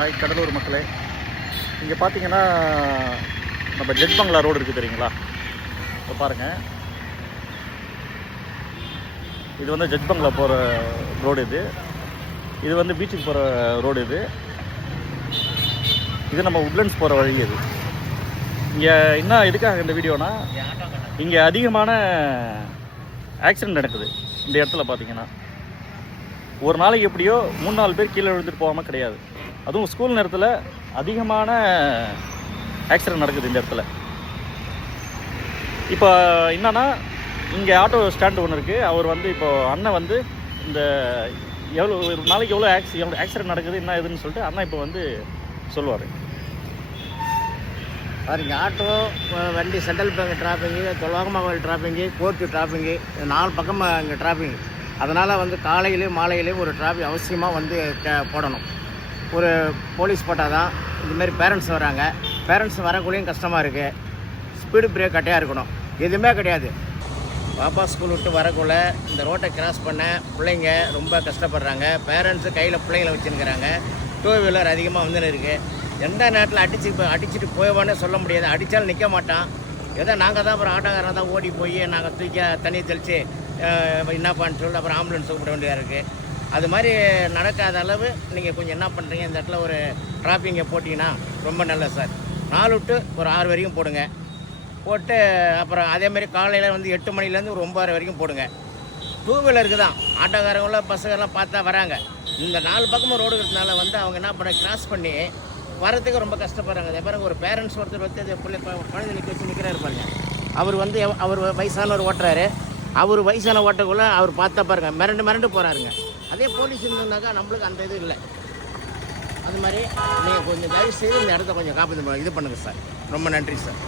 Hi Cuddalore மக்களே, இங்கே பார்த்தீங்கன்னா நம்ம ஜெட் பங்களா ரோடு இருக்குது தெரியுங்களா? இப்போ பாருங்கள், இது வந்து ஜெட் பங்களா போகிற ரோடு. இது வந்து பீச்சுக்கு போகிற ரோடு. இது நம்ம உட்லண்ட்ஸ் போகிற வழி. இது இங்கே என்ன எதுக்காக இந்த வீடியோனா, இங்கே அதிகமான ஆக்சிடெண்ட் நடக்குது இந்த இடத்துல. பார்த்தீங்கன்னா ஒரு நாளைக்கு எப்படியோ 3-4 பேர் கீழே விழுந்துட்டு போகாமல் கிடையாது. அதுவும் ஸ்கூல் நேரத்தில் அதிகமான ஆக்சிடெண்ட் நடக்குது இந்த இடத்துல. இப்போ என்னன்னா, இங்கே ஆட்டோ ஸ்டாண்டு ஒன்று இருக்குது. அவர் வந்து இப்போது அண்ணன் வந்து இந்த எவ்வளோ ஒரு நாளைக்கு எவ்வளோ ஆக்சிடெண்ட் நடக்குது என்ன ஏதுன்னு சொல்லிட்டு அண்ணன் இப்போ வந்து சொல்லுவார். பாருங்க, ஆட்டோ வண்டி சென்ட்ரல் பேங்க் டிராஃபிங்கு, தொலகமாவல் டிராஃபிங்கு, கோர்ட்டு டிராஃபிங்கு, 4 பக்கமாக இங்கே டிராஃபிங். அதனால் வந்து காலையிலையும் மாலையிலையும் ஒரு டிராஃபிக் அவசியமாக வந்து போடணும். ஒரு போலீஸ் போட்டால் தான். இதுமாரி பேரண்ட்ஸ் வராங்க, பேரண்ட்ஸ் வரக்குள்ளேயும் கஷ்டமாக இருக்குது. ஸ்பீடு பிரேக் கட்டையாக இருக்கணும், எதுவுமே கிடையாது. பாப்பா ஸ்கூல் விட்டு வரக்குள்ள இந்த ரோட்டை கிராஸ் பண்ண பிள்ளைங்க ரொம்ப கஷ்டப்படுறாங்க. பேரண்ட்ஸு கையில் பிள்ளைங்களை வச்சுருக்கிறாங்க. 2 வீலர் அதிகமாக வந்துன்னு இருக்குது. எந்த நேரத்தில் அடிச்சுட்டு போய்வானே சொல்ல முடியாது. அடித்தாலும் நிற்க மாட்டான். ஏதோ நாங்கள் தான் அப்புறம் ஆட்டோக்காரன் தான் ஓடி போய் நாங்கள் தூக்கி தண்ணி தெளித்து என்னப்பான்னு சொல்லிட்டு அப்புறம் ஆம்புலன்ஸ் கூப்பிட வேண்டியதாக இருக்குது. அது மாதிரி நடக்காத அளவு நீங்கள் கொஞ்சம் என்ன பண்ணுறீங்க, இந்த இடத்துல ஒரு டிராஃபிங்கை போட்டிங்கன்னா ரொம்ப நல்லது சார். 4 to ஒரு 6 வரைக்கும் போடுங்க. போட்டு அப்புறம் அதேமாதிரி காலையில் வந்து 8 மணிலேருந்து ஒரு 9 வரைக்கும் போடுங்க. 2 வீலருக்கு தான் ஆட்டோக்காரங்கள பசங்கள்லாம் பார்த்தா வராங்க. இந்த 4 பக்கமும் ரோடு இருக்கிறதுனால வந்து அவங்க என்ன பண்ண கிராஸ் பண்ணி வரத்துக்கு ரொம்ப கஷ்டப்படுறாங்க. அதே பாருங்க, ஒரு பேரண்ட்ஸ் ஒருத்தர் வந்து குழந்தை நிற்க வச்சு நிற்கிறாரு பாருங்க. அவர் வந்து அவர் வயசானவர் ஓட்டுறாரு. அவர் வயசான ஓட்டக்குள்ளே அவர் பார்த்தா பாருங்கள் மிரண்டு போகிறாருங்க. அதே போலீஸ் இருந்ததுனாக்கா நம்மளுக்கு அந்த இது இல்லை. அது மாதிரி நீங்கள் கொஞ்சம் தயவு செய்து இந்த இடத்த கொஞ்சம் காப்பாற்று இது பண்ணுங்கள் சார். ரொம்ப நன்றி சார்.